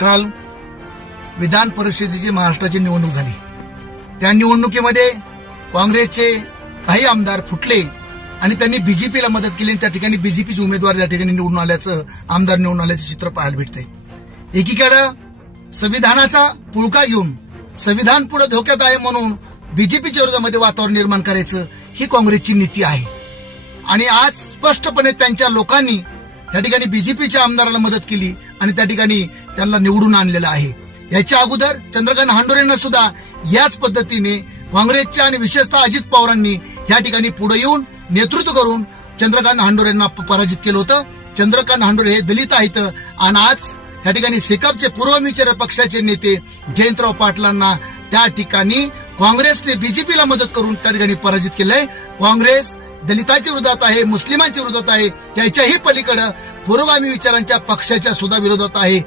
काल विधान परिषदेची महाराष्ट्राची निवडणूक झाली. त्या निवडणुकीमध्ये काँग्रेसचे काही आमदार फुटले आणि त्यांनी बीजेपीला मदत केली. त्या ठिकाणी बीजेपीचे उमेदवार या ठिकाणी निवडून आल्याचं, आमदार निवडून आल्याचं चित्र पाहायला भेटतंय. एकीकडे संविधानाचा पुळका घेऊन संविधान पुढे धोक्यात आहे म्हणून बीजेपीच्या विरोधामध्ये वातावरण निर्माण करायचं ही काँग्रेसची नीती आहे. आणि आज स्पष्टपणे त्यांच्या लोकांनी त्या ठिकाणी बीजेपीच्या आमदाराला मदत केली आणि त्या ठिकाणी त्यांना निवडून आणलेलं आहे. याच्या अगोदर चंद्रकांत हांडोरेंना सुद्धा याच पद्धतीने काँग्रेसच्या आणि विशेषतः अजित पवारांनी या ठिकाणी पुढे येऊन नेतृत्व करून चंद्रकांत हांडोरेंना पराजित केलं होतं. चंद्रकांत हांडोरे हे दलित आहेत आणि आज या ठिकाणी सेकअपचे पूर्वमिचर पक्षाचे नेते जयंतराव पाटलांना त्या ठिकाणी काँग्रेसने बीजेपीला मदत करून त्या ठिकाणी पराजित केलंय. काँग्रेस दलितांच्या विरोधात आहे, मुस्लिमांच्या विरोधात आहे, त्याच्याही पलीकडे पुरोगामी विचारांच्या पक्षाच्या सुद्धा विरोधात आहे.